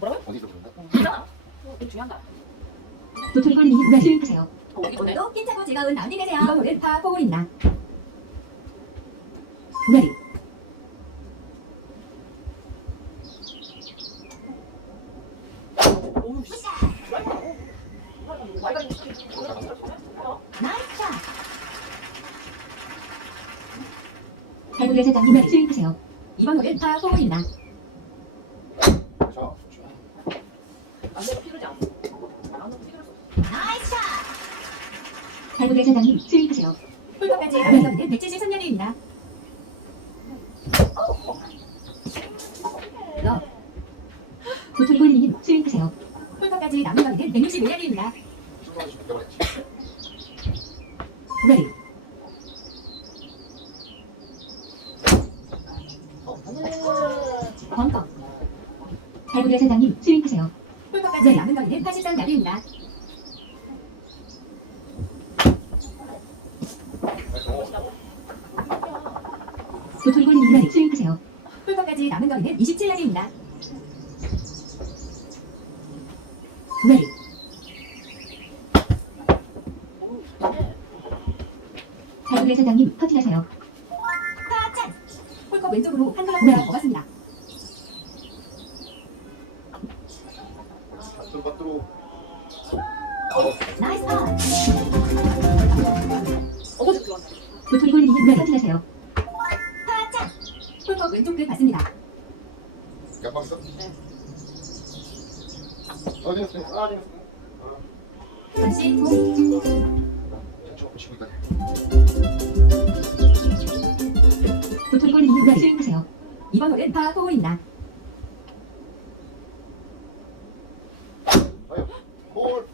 뭐라고요? 어디서 그런가? 괜찮아. 이거 중요한가? 도토리꼴리님 말씀해 주세요. 오늘도 힘차고 즐거운 라운딩 되세요. 이번 홀은 파4홀입니다. 레디. 오우 씨. 나이스 샷. 달고리 사장님 말씀해 주세요. 이번 홀은 파4홀입니다. 자, 안내가 필요하지 않아. 나는 필요했어. 나이스 샷. 달고리 사장님 스윙 주세요. 홀까지 남은 173야드입니다. 러. 도토리꼴리님 스윙 주세요. 홀까지 남은 거리는 165야드입니다. 출발하시면 되겠지. 레디. 벙커. 달고리 사장님 스윙 주세요. 홀까지 남은 거리는 83야드입니다. 도토리꼴리님 스윙 주세요. 홀까지 남은 거리는 27야드입니다. 레디. 달고리 사장님 퍼팅하세요. 타찬. 홀컵 왼쪽으로 한 클럽보다 더 갔습니다. 밭으로 나이스 파. 어거지 들어왔네. 도토리꼴리님 퍼팅하세요. 타찬. 홀컵 왼쪽 끝 갔습니다. 양방 있어? 네. 됐어. 전시 공. 저 붙이고 있다. 도토리꼴리님 스윙 주세요. 이번 홀은 파4홀입니다. 아유, 홀.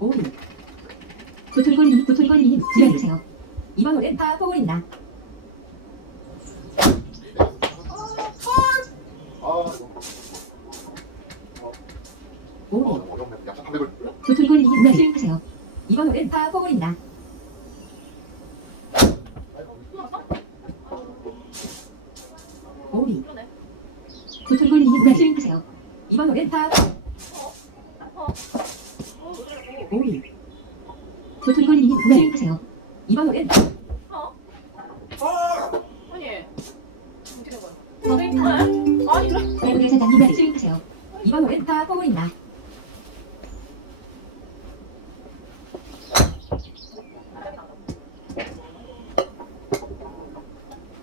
오리. 도토리꼴리님 스윙 주세요. 이번 홀은 파4홀입니다. 아, 오리. 어렵네. 약간 300을. 도토리꼴리님 스윙 주세요. 이번 홀은 파4홀입니다. 오리. 그러네. 도토리꼴리님 스윙 주세요. 이번 홀은 파. 오리. 도토리꼴리님 스윙 주세요. 이번 홀은 아니. 어떻게 된 거야? 더블 파. 아니 이런. 달고리 사장님 스윙 주세요. 이번 홀은 파4홀입니다.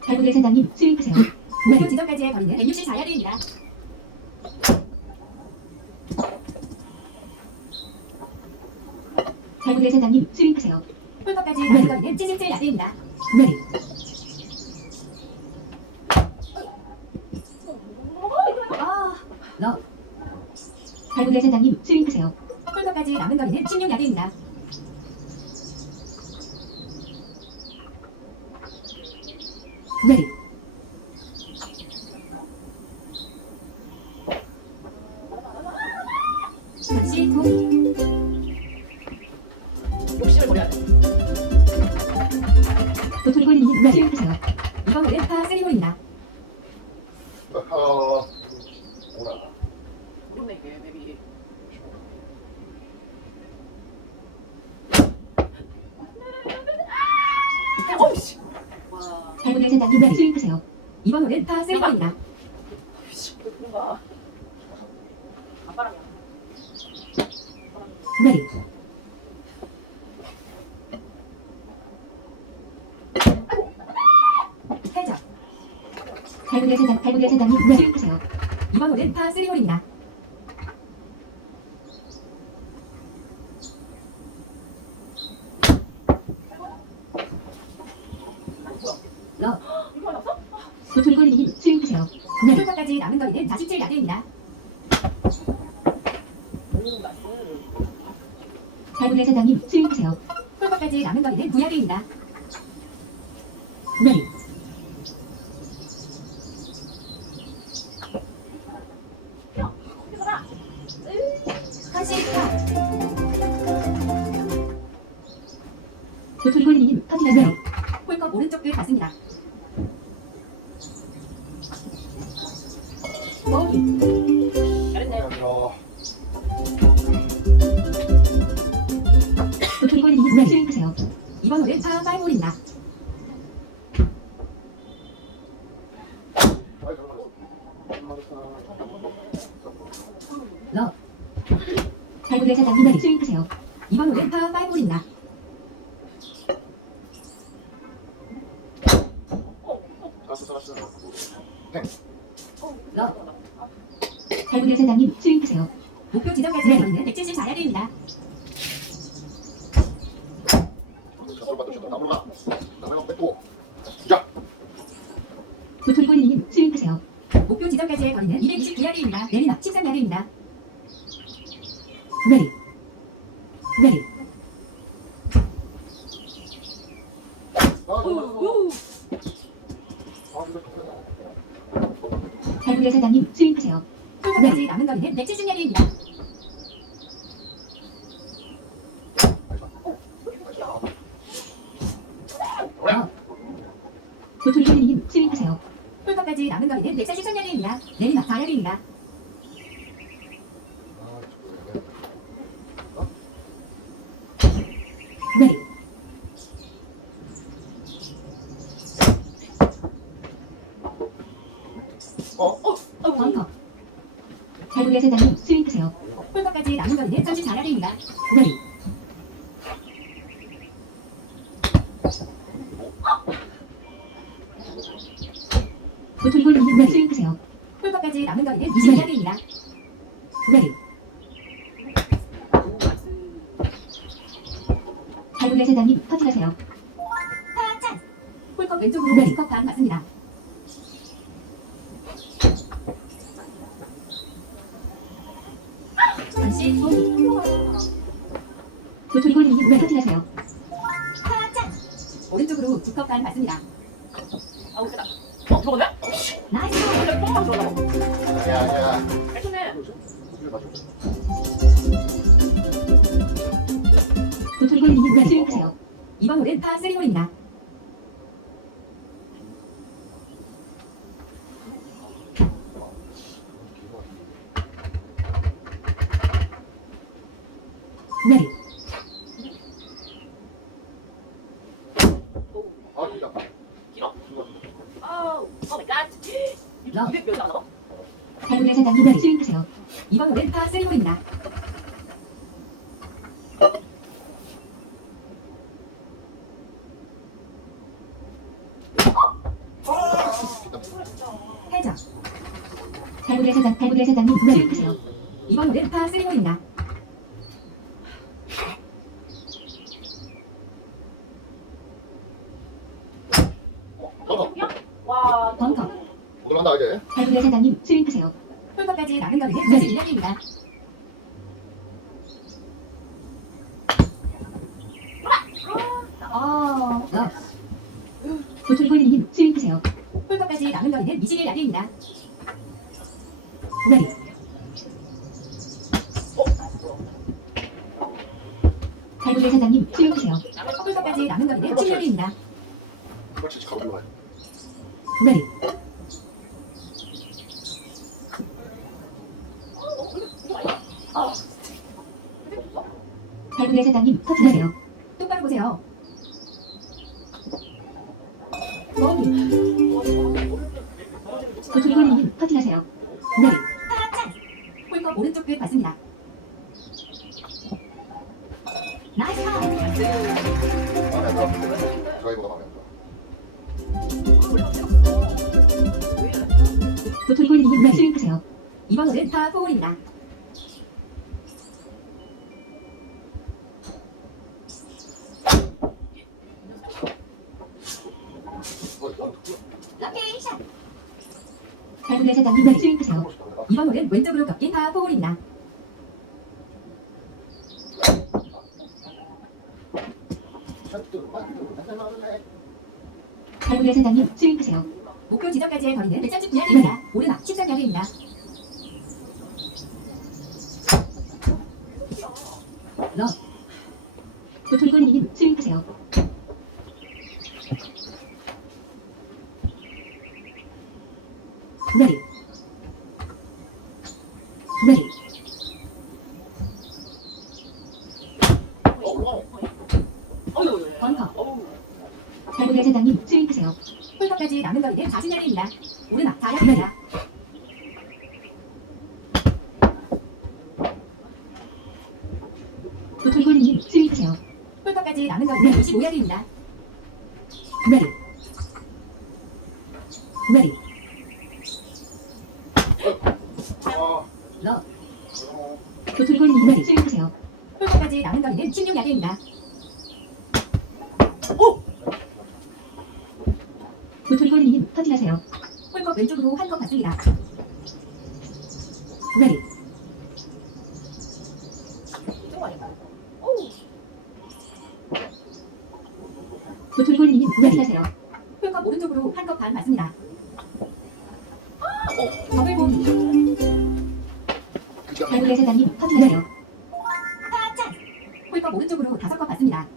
달고리 사장님 스윙 주세요. 목표 지점까지의 거리는 164야드입니다. 달고리 사장님 스윙 주세요. 홀컵까지 남은 거리는 77야드입니다. 레디. 아, 러. 달고리 사장님 스윙 주세요. 홀컵까지 남은 거리는 16야드입니다. 레디. 잠시 공. 욕심을 버려야 돼. 도토리꼴리님 스윙 주세요. 이번 홀은 파3홀입니다. 오라. 어렵네 이게 맵이. 어이씨. 와. 달고리 사장님 스윙 주세요. 이번 홀은 파3홀입니다. 씨. 그런가. 아빠랑이야. 레디. 살짝. 달고리 사장님 스윙 주세요. 이번 홀은 파3홀입니다. 러. 이거 맞았어? 도토리꼴리님 스윙 주세요. 네. 홀컵까지 남은 거리는 47야드입니다. 오 나이스. 달고리 사장님 스윙 주세요. 홀컵까지 남은 거리는 9야드입니다. 레디. 다시 파. 도토리꼴리님 퍼팅하세요. 홀컵 오른쪽 끝 갔습니다. 버디. 잘했네. 안녕하세요. 도토리 골리님 스윙하세요. 이번 홀은 파5홀입니다. 아이, 들어가겠습니다. 러. 달고대 사장님 스윙하세요. 이번 홀은 파5홀입니다. 살았어. 러. 달고대 사장님 스윙하세요. 목표 지점까지의 거리는 174야드입니다. 샷을 받으셔도 나무로 가. 나무로 뺏고. 자, 도토리 골리님 스윙하세요. 목표 지점까지의 거리는 229야드입니다. 내리막 13야드입니다. 레디. 레디. 달고대 사장님 스윙하세요. 홀까지 남은 거리는 170야드입니다. 도토리 골리님 스윙하세요. 홀까지 남은 거리는 143야드입니다. 내리막 4야드입니다. 레디. 벙커. 달고대 사장님 스윙하세요. 홀까지 남은 거리는 34야드입니다. 레디. 도토리 골리님 스윙하세요. 홀까지 남은 거리는 20야드입니다. 레디. 달고대 사장님 터치하세요. 타짠. 홀컵 왼쪽으로 레디컵 반 맞습니다. 잠시 보기. 도토리 골리님 터치하세요. 타짠. 오른쪽으로 두컵 반 맞습니다. 아우 세다. 들어갔네? 나이스. 원래 뻥뻥 들어가고. 야. 잘했네. 도토리 골리님 스윙하세요. 이번 홀은 파3홀입니다. 레디. 아, 진짜. 길어? 아우, 오 마이 갓. 러. 200몇 안 넘어? 달고대 사장님 스윙하세요. 이번 홀은 파3홀입니다. 해적. 달고대 사장님 스윙하세요. 이번 홀은 파3홀입니다. 와, 벙커. 오늘 한다 이제. 달고대 사장님 스윙하세요. 홀컵까지 남은 거리는 41야드입니다. 러. 도토리 골리님 스윙하세요. 홀컵까지 남은 거리는 21야드입니다. 레디. 달고대 사장님 스윙하세요. 홀컵까지 남은 거리는 7야드입니다. 이거 진짜 가고 올라가요. 레디. 아, 달고대 사장님 터치하세요. 똑바로 보세요. 버디. 도토리 골리님 터치하세요. 레디. 홀컵 오른쪽 끝 봤습니다. 나이스 파. 마음에 안 들어. 드라이버가 마음에 안 들어. 도토리 골리님 스윙하세요. 이번 홀은 파4홀입니다. 럭키 샷. 달고대 사장님 스윙하세요. 이번 홀은 왼쪽으로 꺾인 파4홀입니다. 달고대 사장님 스윙하세요. 목표 지점까지의 거리는 139야드입니다. 오르막 13야드입니다. 러. 도토리 골리님 스윙하세요. 레디. 달고래 사장님 스윙하세요. 홀컵까지 남은 거리는 40야드입니다. 오르막 4야드입니다. 도토리골드님 스윙하세요. 홀컵까지 남은 거리는 25야드입니다. 레디. 레디. 아, 러. 도토리골드님 스윙하세요. 홀컵까지 남은 거리는 16야드입니다. 도토리골드님 퍼팅하세요. 홀컵 왼쪽으로 한 컵 받습니다. 레디. 이거 아닌가요? 오. 도토리골드님 퍼팅하세요. 홀컵 오른쪽으로 한 컵 반 받습니다. 더블 보기. 달고래 사장님 퍼팅하세요. 홀컵 오른쪽으로 5컵 받습니다.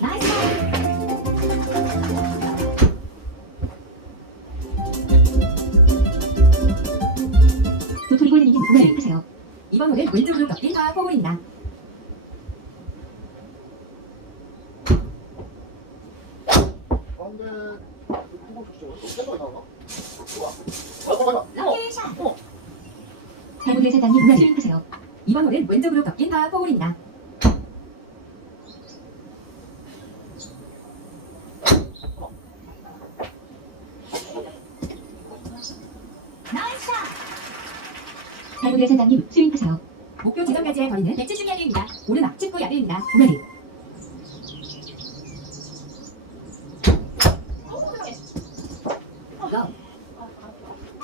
나이스. 도토리골드님 스윙하세요. 이번 홀은 왼쪽으로 꺾인 파4홀입니다. 안돼. 이거 진짜 너무 나가. 좋아. 럭키 샷. 달고래 사장님 스윙하세요. 이번 홀은 왼쪽으로 꺾인 파4홀입니다. 나이스 샷. 달고래 사장님 스윙하세요. 목표 지점까지의 거리는 170야드입니다. 오르막 19야드입니다. 레디. 러.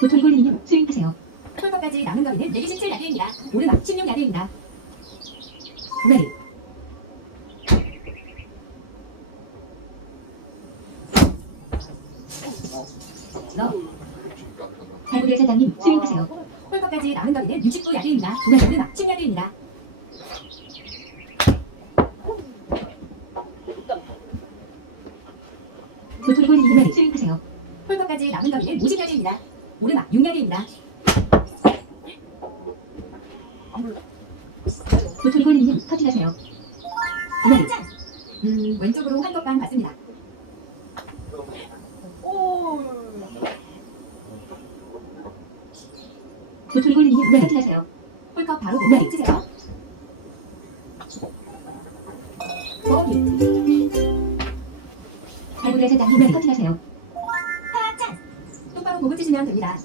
도토리골드님 스윙하세요. 홀컵까지 남은 거리는 127야드입니다. 오르막 16야드입니다. 레디. 러. 달고래 사장님 스윙하세요. 홀컵까지 남은 거리는 69야드입니다. 오르막 10야드입니다. 도토리골드님 스윙하세요. 홀컵까지 남은 거리는 50야드입니다. 오르막 6야드입니다. 도토리골드님 퍼팅하세요. 레디. 왼쪽으로 한 컵 반 받습니다. 오. 도토리골드님 퍼팅하세요. 홀컵 바로 보고 치세요. 버기. 달고래 사장님 퍼팅하세요. 똑바로 보고 치시면 됩니다.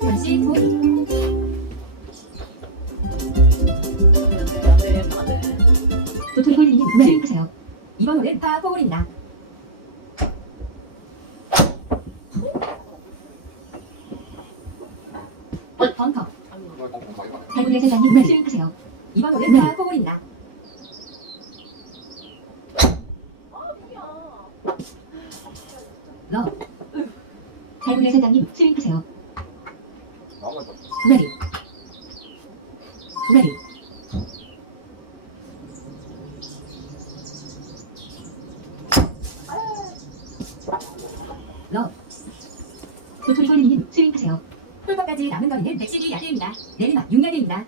전시 보기. 안돼. 도토리골드님 스윙하세요. 이번 홀은 파4홀입니다. 벙커. 달고래 사장님 스윙하세요. 이번 홀은 파4홀입니다. 러. 달고래 사장님 스윙하세요. 레디. 레디. 러. 도토리골드님 스윙하세요. 홀컵까지 남은 거리는 112야드입니다. 내리막 6야드입니다.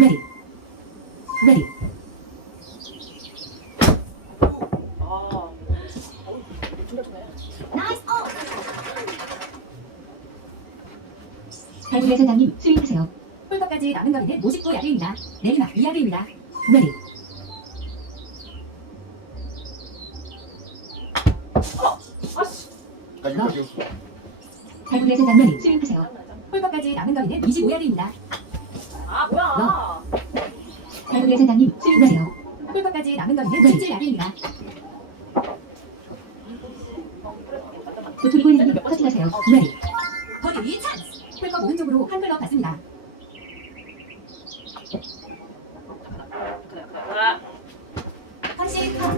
레디. 레디. 아. 진짜 좋네. 나이스 오. 달고래 사장님 스윙하세요. 홀컵까지 남은 거리는 59야드입니다. 내리막 2야드입니다. 레디. 아씨. 달고래 사장님 스윙하세요. 홀컵까지 남은 거리는 25야드입니다. 아 뭐야. 달고래 사장님 스윙하세요. 홀컵까지 남은 거리는 17야드입니다. 도토리골드님 퍼팅하세요. 레디. 버디 찬스. 홀컵 오른쪽으로 한 클럽 받습니다. 아. 한시 파.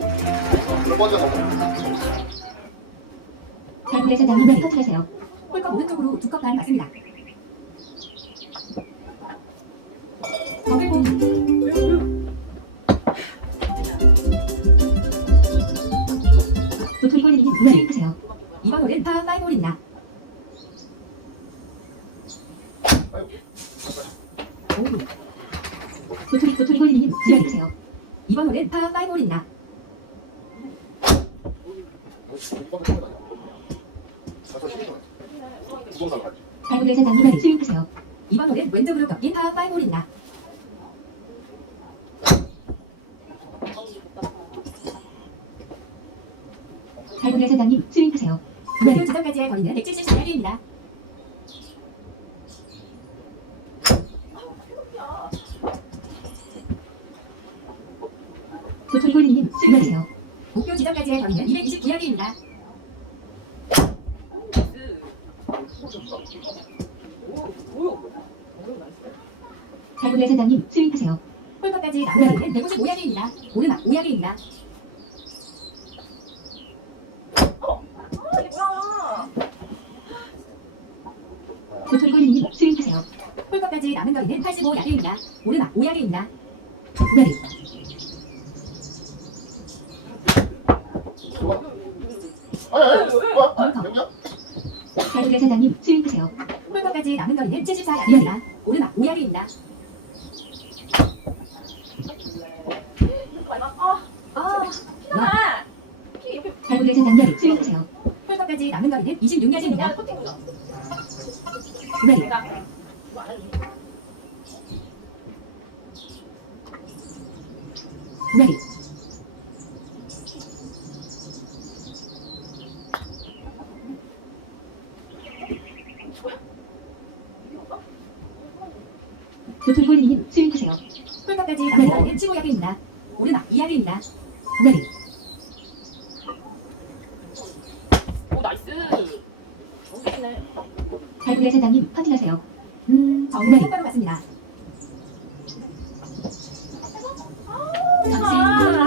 달고래 사장님 퍼팅하세요. 홀컵 오른쪽으로 2컵 반 받습니다. 더블 보기. 도토리골드님 스윙하세요. 이번 홀은 파5홀입니다. 도토리골리님 수영해주세요. 이번 홀은 파5 홀입니다. 구동산 가지. 달고래 사장님 수영해주세요. 이번 홀은 왼쪽으로 꺾인 파5 홀입니다. 달고래 사장님 수영해주세요. 목표 지점까지의 거리는 174야드입니다. 도토리골리님 수영해주세요. 목표 지점까지의 거리는 229야드입니다. 달고래 사장님 수영해주세요. 홀컵까지 남은 거리는 155야드입니다. 오르막 5야드입니다. 이게 뭐야? 도토리골리님 수영해주세요. 홀컵까지 남은 거리는 85야드입니다. 오르막 5야드입니다. 레디. 여기야? 달고래 사장님 수영해주세요. 홀컵까지 남은 거리는 74야드입니다. 오르막 5야드입니다. 피나. 피 이렇게 달고래 사장님 수영해주세요. 홀컵까지 남은 거리는 26야드입니다. 그냥 코팅구나. 레디. 내가 레디. 도토리골리님 수영해주세요. 홀컵까지 남은 거리는 15야드입니다. 오르막 2야드입니다. 레디. 오 나이스. 좋네. 달고래 사장님 퍼팅하세요. 정말 효과로 갔습니다. 아,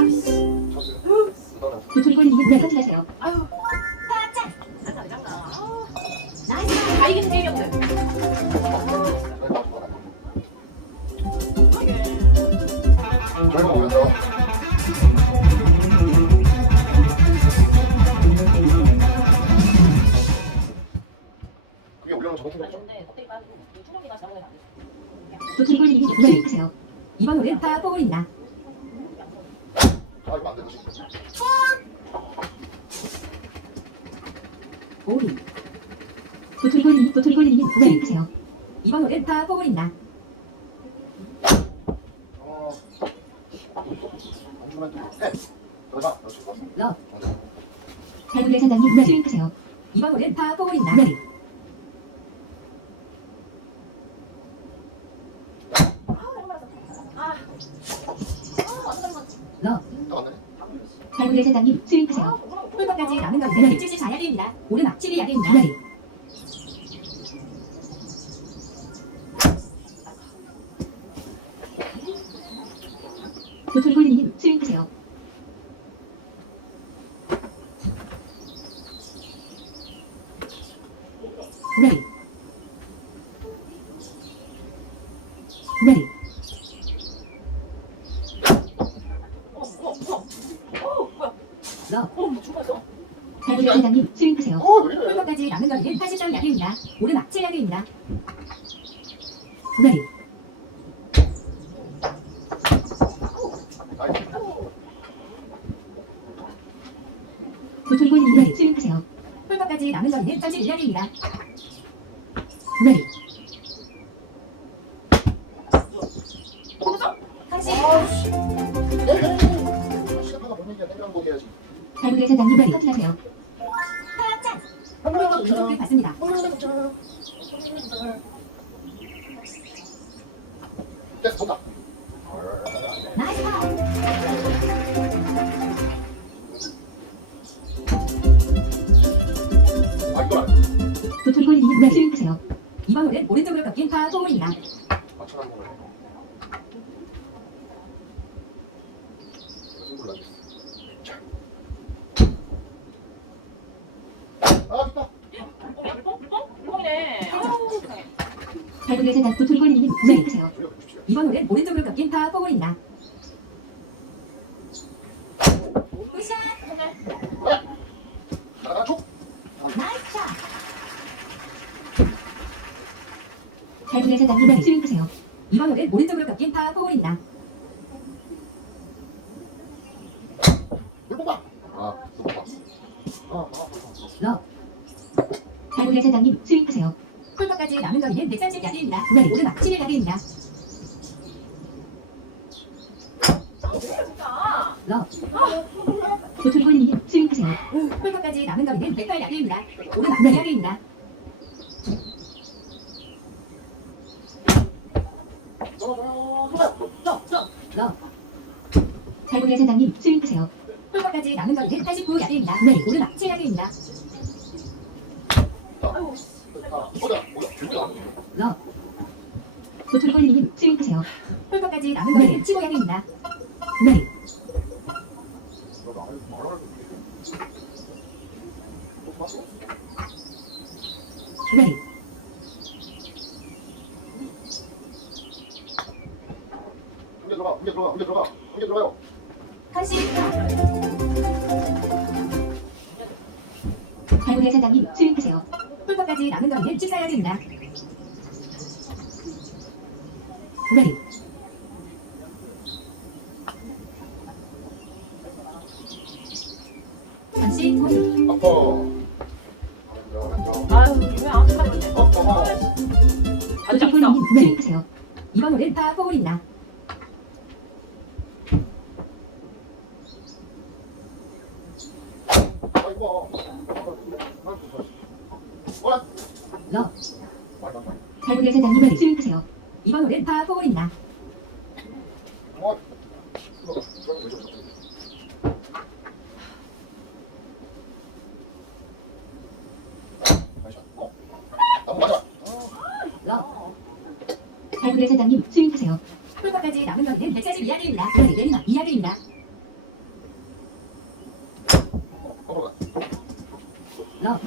도토리골리님 퍼팅하세요. 아유. 장난 장난. 나이스. 다 이기는 게임이었는데. 잘 먹으면서. 그게 올려놓은 저번 생각이죠? 근데 껍데기 빠지고 이 충격기가 지나가면 안 돼. 도토리골리님 수영해주세요. 이번 홀은 파4 홀입니다. 아, 이거 안 돼, 그치? 오리. 도토리골리님 수영해주세요. 이번 홀은 파4 홀입니다. 안 주면 또 해. 들어가. 그렇지, 좋았어. 러. 달고래 사장님 수영해주세요. 이번 홀은 파4 홀입니다. 레디. 러. 나갔네. 달고래 사장님 수영해주세요. 홀컵까지 남은 거리는 174야드입니다. 오르막 12야드입니다. 레디. 도토리골리님 수영해주세요. 레디. 레디. 러. 달고래 사장님 수영해주세요. 왜 이래? 홀컵까지 남은 거리는 83야드입니다. 오르막 7야드입니다. 레디. 나이스. 도토리골리님 수영해주세요. 홀컵까지 남은 거리는 31야드입니다. 레디. 당신 시작하다 못 얘기야. 땡깡 보기 해야지. 달고래 사장님 퍼팅하세요. 홀컵 이쪽을 받습니다. 됐어, 정답. 나이스 파. 아, 이거 안 도토리골리님 수영해주세요. 이번 홀은 오른쪽으로 꺾인 파4 홀입니다. 맞춰가는 거네. 승부를 안 했어. 자. 아, 됐다. 물뽕이네. 달고래 사장 도토리골리님 수영해주세요. 돌려보십시오. 이번 홀은 오른쪽으로 꺾인 파4 홀입니다. 굿샷. 나가, 촉. 나이스 샷. 달고래 사장님 수영해주세요. 이번 홀은 오른쪽으로 꺾인 파4홀입니다. 물뽕봐. 아, 물뽕봐. 러. 달고래 사장님 스윙하세요. 홀퍼까지 남은 거리는 130야드입니다. 오늘 오르막 11야드입니다. 진짜. 러. 도토리골님 스윙하세요. 홀퍼까지 남은 거리는 108야드입니다. 오르막 4야드입니다. 러. 달고래 사장님 스윙하세요. 홀퍼까지 남은 거리는 89야드입니다. 오늘 오르막 7야드입니다. 아이고. 보자, 보자. 러. 도토리골님 스윙하세요. 홀퍼까지 남은 거리는 15야드입니다. 네. 네. hunde 들어가요. 컨시 달고래 사장님 스윙하세요. 홀퍼까지 남은 거리는 14야드입니다. 네. 컨시 홈. 아퍼. 아유, 유명한 아웃카드인데. 아주 작다. 도토리골님 스윙하세요. 이번 홀은 파4홀입니다. 아이고. 뭐야? 러. 달고래 사장님 스윙하세요. 이번 홀은 파4홀입니다. 뭐? 맞아. 러. 달고래 사장님 스윙하세요. 홀퍼까지 남은 거리는 142야드입니다. 오늘 내리막 2야드입니다. 러.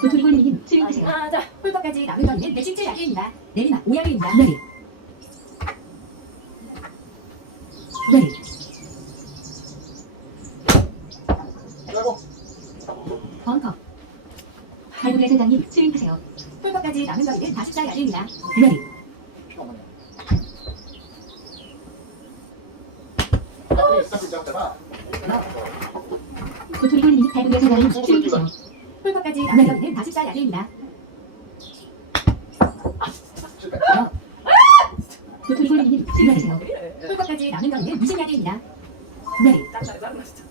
도토리골님 스윙하세요. 맞아. 홀퍼까지 남은 거리는 117야드입니다. 내리막 5야드입니다. 네. 네. 아이고. 벙커. 달고래 사장님 스윙하세요. 홀퍼까지 남은 거리는 44야드입니다. 네. 도토리골님 달고래 사장님 스윙하세요. 홀퍼까지 남은 거리는 44야드입니다. 러. 도토리골님 스윙하세요. 홀퍼까지 남은 거리는 20야드입니다. 네. 짱나 진짜.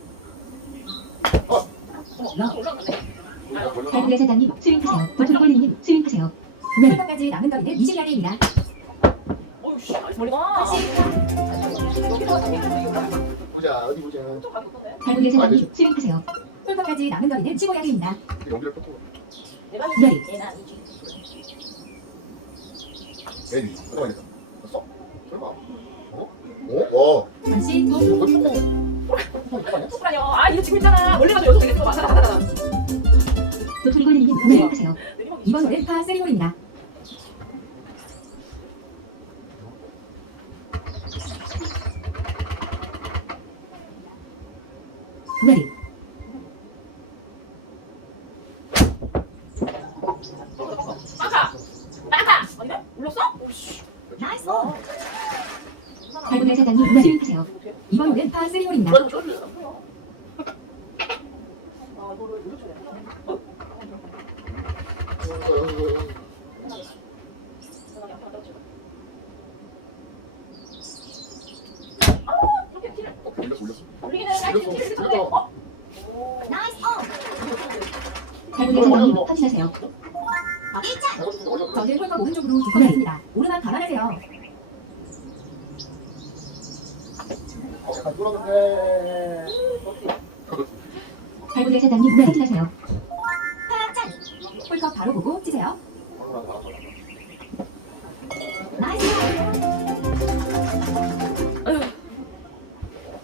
러. 달고래 사장님 스윙하세요. 도토리골님 스윙하세요. 네. 홀퍼까지 남은 거리는 20야드입니다. 어이씨, 멀리 가. 여기서 잡히는 보자, 어디 보자. 또 가고 있던데. 달고래 사장님 스윙하세요. 홀퍼까지 남은 거리는 15야드입니다. 연기를 뻗고. 내가 네. 이지. 얘는 아니지. 에이, 잠깐만. 써? 설마? 어? 컨시 홈. 이거 총. 똑바라뇨. 아, 이거 지금 있잖아. 원래 가지고 여기서 되겠어. 맞아. 도토리골님 스윙하세요. 이번 홀은 파3홀입니다. 네. 빵카. 아니네? 울렸어? 오씨. 나이스. 달고래 사장님 스윙하세요. 이번 홀은 파3홀입니다. 빨리 좀 아, 이거를 올려줘야 돼. 이렇게 티를 올렸어. 올리기는 할 티를 이렇게 쳤는데. 어? 나이스. 달고래 사장님 터치하세요. 저는 홀퍼 오른쪽으로 두번 갔습니다. 오르막 감안하세요. 약간 뚫었는데. 달고래 사장님 터치하세요. 홀컵 바로 보고 치세요.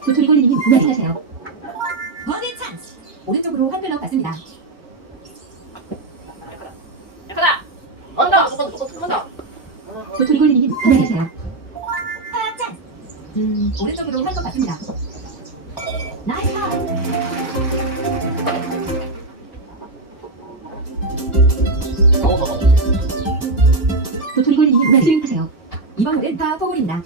도토리골님 터치하세요. 버디 찬스. 오른쪽으로 한 클럽 갔습니다. 약하다. 한번 더. 도토리골님 터치하세요. 오른쪽으로 한 컵 갔습니다. 나이스. 도토리골님 스윙하세요. 이번 홀은 파4홀입니다.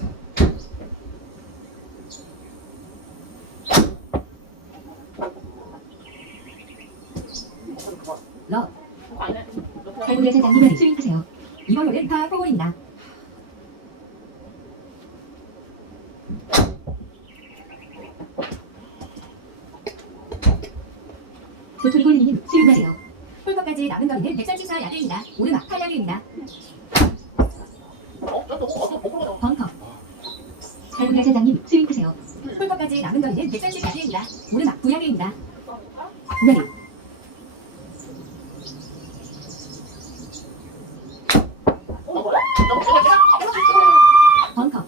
러. 그거 아니네. 옆에 발굴의 사장님 스윙하세요. 이번 홀은 파4홀입니다. 도토리골님 스윙하세요. 홀컵까지 남은 거리는 134야드입니다. 오르막 8야드입니다. 또 벙커가 벙커. 발굴의 사장님 스윙하세요. 홀컵까지 남은 거리는 130야드입니다. 오르막 9야드입니다. 레디. 벙커.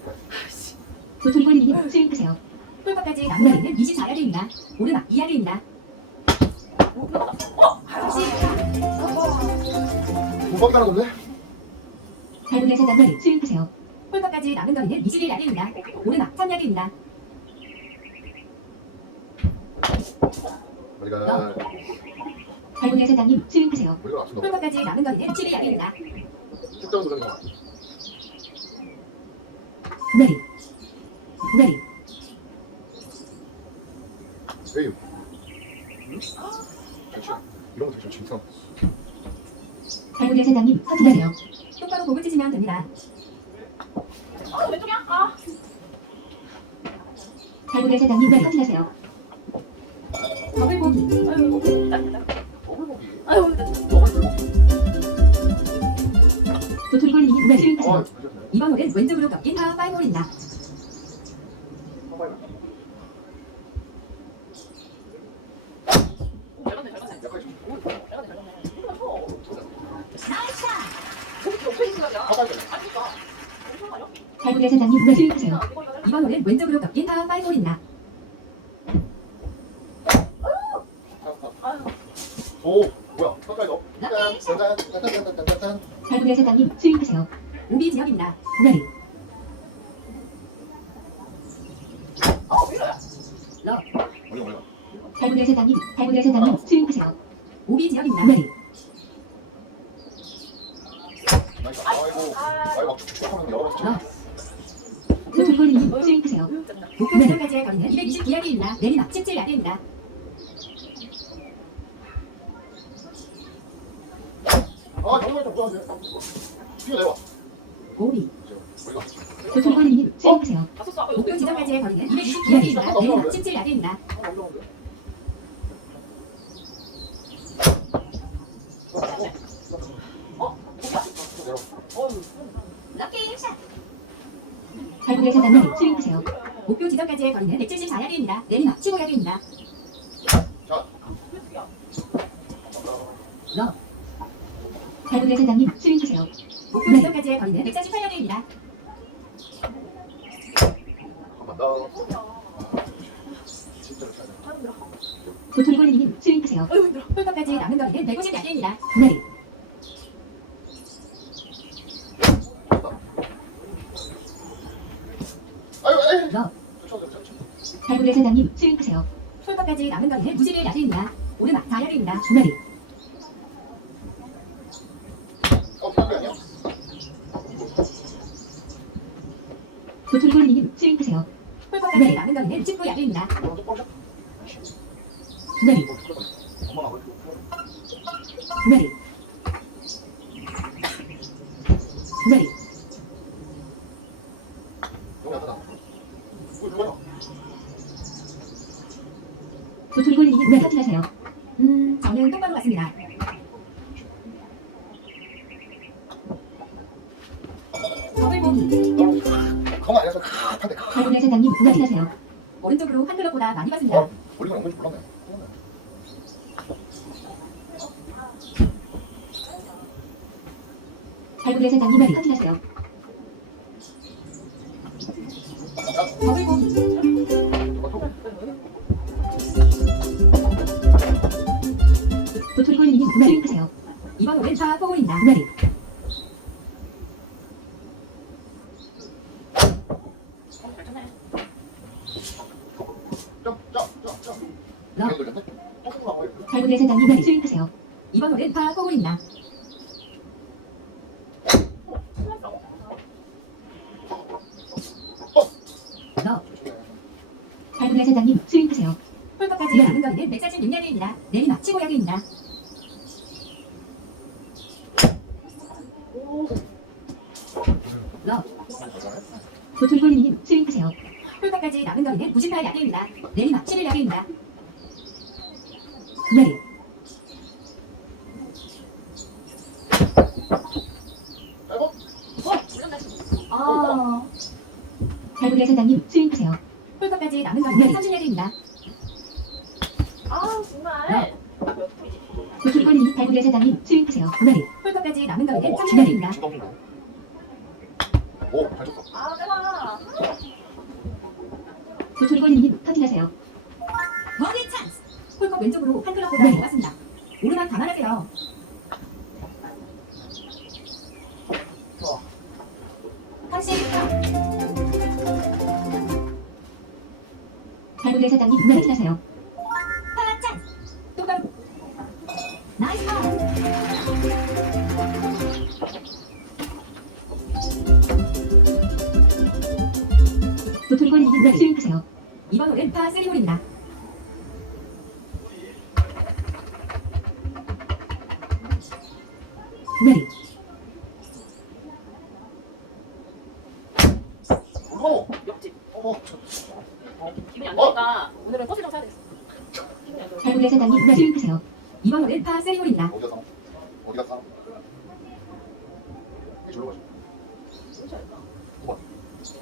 도토리골님 스윙하세요. 홀컵까지 남은 거리는 24야드입니다. 오르막 2야드입니다. 두번 따라줬네. 발굴의 사장님 스윙하세요. 홀컵까지 남은 거리는 21야드입니다. 오르막 3야드입니다. 머리가 발굴의 사장님 스윙하세요. 머리가 아픈다. 홀컵까지 남은 거리는 12야드입니다. 쭉 따라 도전이야. 레디. 레디. 에이. 그렇지. 이런 거 되게 진짜. 발굴의 사장님 퍼트하세요. 똑바로 공을 치시면 됩니다. 아, 왼쪽이야? 아. 발굴의 사장님 퍼트하세요. 더블 보기. 아유, 짧다. 더블보기. 아유, 근데 도토리골님 스윙하세요. 그러셨네. 이번 홀은 왼쪽으로 꺾인 파5홀입니다. 잘 맞네, 잘 맞네. 약간 좀 잘 맞네, 잘 맞네. 이거 맞춰. 나이스! 저기 옆에 있는 거야. 가까이 가네. 아니까. 엄청 많이 발굴의 사장님 스윙하세요. 이번 홀은 왼쪽으로 꺾인 파5홀입니다. 아유, 오, 뭐야? 가까이 너. 럭키 짠짠짠짠짠짠짠. 발굴의 사장님 스윙하세요. 오비 지역입니다. 레디. 아, 왜 이래? 러. 뭐야? 발굴의 사장님 스윙하세요. 오비 지역입니다. 레디. 나이스. 아이고, 막 축축축 하면 여러 번 러. 도토리골님 스윙하세요. 아유, 짜증나. 목표 지점까지의 거리는 229야드입니다. 내리막 17야드입니다. 아, 정말 좀 뭐야? 뛰어내봐. 오비. 머리가. 도토리골님 스윙하세요. 다 썼어. 아까 목표 옆에 지점까지의 거리는 229야드입니다. 내리막 17야드입니다. 어휴. 럭키 샷. 발굴의 사장님 스윙하세요. 목표 지점까지의 거리는 174야드입니다. 내리막 15야드입니다. 자, 러. 발굴의 사장님 스윙하세요. 목표 지점까지의 거리는 148야드입니다. 한번 더. 진짜로 잘 돼. 아유, 힘들어. 도토리골님 스윙하세요. 아유, 힘들어. 홀컵까지 남은 거리는 150야드입니다. 레디. 아유, 에이. 러. 천천히. 발굴의 사장님 스윙하세요. 홀컵까지 남은 거리는 91야드입니다. 오르막 4야드입니다. 레디. 딴게 아니야? 도토리골님 스윙하세요. 홀컵까지 남은 거리는 19야드입니다. 이거 똑바로 샷. 레디. 엄마가 왜 레디. 레디. 너무 약하다. 뭐야? 도토리골님 퍼트하세요. 저는 똑바로 갔습니다. 더블 보기. 그거 아니야? 한대. 발굴의 사장님 퍼트하세요. 오른쪽으로 한 클럽보다 많이 갔습니다. 머리가 엉덩이 불렀네. 발굴의 사장님 퍼트하세요. 더블 보기. 도토리골님 스윙하세요. 이번 홀은 파4홀입니다. 레디. 괜찮네. 러. 발굴의 사장님 스윙하세요. 이번 홀은 파4홀입니다. 75야드입니다. 오. 러. 도토리골리님 스윙하세요. 홀까지 남은 거리는 98야드입니다. 내리막 11야드입니다. 레디. 짧아? 올렸네. 아. 달고래 사장님 스윙하세요. 홀까지 남은 거리는 30야드입니다. 아, 정말. 몇 분이지? 도토리골리님 달고래 사장님 스윙하세요. 레디. 홀까지 남은 거리는 30야드입니다. 진동인데. 오, 잘 쳤어. 아, 빼봐. 도토리골리님 퍼팅하세요. 버디 찬스. 홀컵 왼쪽으로 한 클럽보다 더 왔습니다. 오르막 감안하세요. 좋아. 탑시. 달고래 사장님 퍼팅하세요. 파 찬스. 똑바로. 나이스 파. 도토리골리님 스윙하세요. 이번 홀은 파 3홀입니다. 레디. 어머, 옆집. 어머. 기분이 안 좋으니까 오늘은 버스 좀 사야 되겠어. 기분이 안 좋아. 달고래 사장님 스윙하세요. 이번 홀은 파 3홀입니다. 어디가 사? 어디가 사? 이 줄로 가자. 진짜 알까? 9번.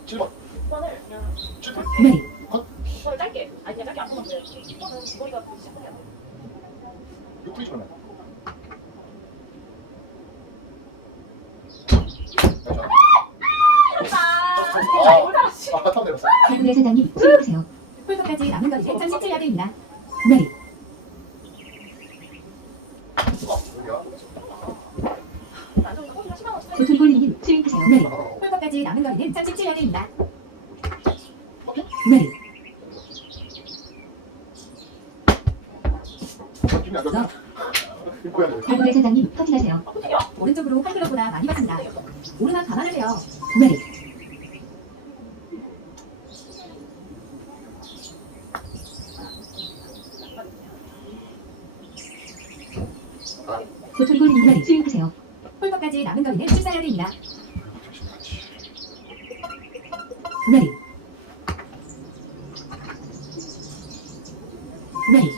7번. 이번을 그냥 7번. 레디. 이걸 짧게. 아니, 그냥 짧게 안 끊었어요. 이거는 머리가 시작하면 안 돼. 6프리 치면 돼. 아, 탑 내렸어. 달고래 사장님 스윙하세요. 홀컵까지 남은 거리는 37야드입니다. 레디. 여기야. 안 좋으니까 버스가 10만 원씩 사야 돼. 도토리골리님 스윙하세요. 레디. 홀컵까지 남은 거리는 37야드입니다. 오케이? 레디. 기분이 안 좋아. 이거야 돼. 달고래 사장님 퍼팅하세요. 아, 어떡해요? 오른쪽으로 한 클럽보다 많이 봤습니다. 오르막 감안하세요. 레디. 도토리골리님 스윙하세요. 홀컵까지 남은 거리는 14야드입니다. 레디. 레디.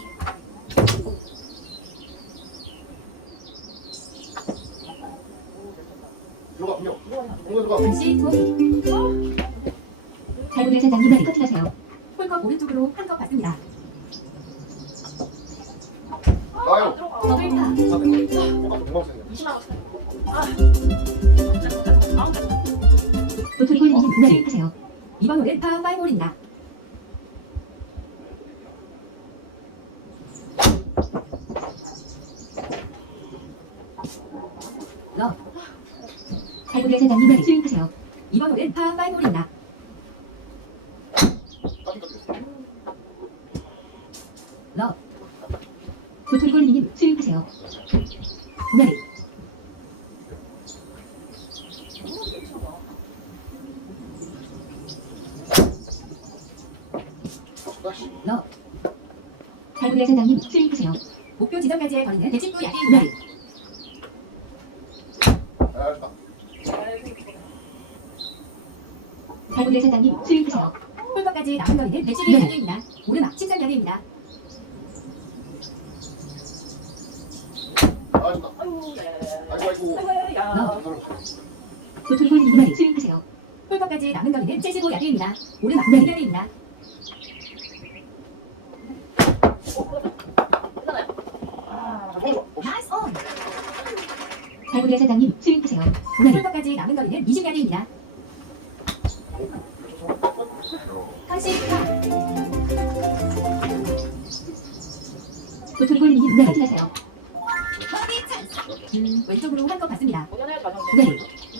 들어가, 분명. 들어가. 다시 보기. 달고래 사장님 퍼팅하세요. 홀컵 오른쪽으로 한 컵 받습니다. 아, 아유. 안 들어가. 더블 파. 똑같은 동방생이야. 20만 원씩 사야 돼. 아, 진짜. 마음 잘. 도토리골리님 스윙하세요. 이번 홀은 파 5홀입니다. 러. 달고래 사장님 스윙하세요. 이번 홀은 파 5홀입니다. 까기까지 됐어. 러. 도토리골리님 스윙하세요. 레디. 다시. 러. 달고래 사장님 스윙하세요. 목표 지점까지의 거리는 119야드입니다. 아, 좋다. 달고래 사장님 스윙하세요. 홀컵까지 남은 거리는 111야드입니다. 오르막 13야드입니다. 아, 좋다. 아이고, 네. 아이고, 아이고. 아이고, 야. 도토리골리님 스윙하세요. 홀컵까지 남은 거리는 75야드입니다. 오르막 4야드입니다. 괜찮아요? 아, 자, 좋아. 나이스 온. 달고래 사장님 스윙하세요. 홀컵까지 남은 거리는 20야드입니다. 탑시 파. 도토리골리님 퍼팅하세요. 버디 찬스. 왼쪽으로 한 컵 받습니다. 어디 하나 해야지 마지막에. 레디.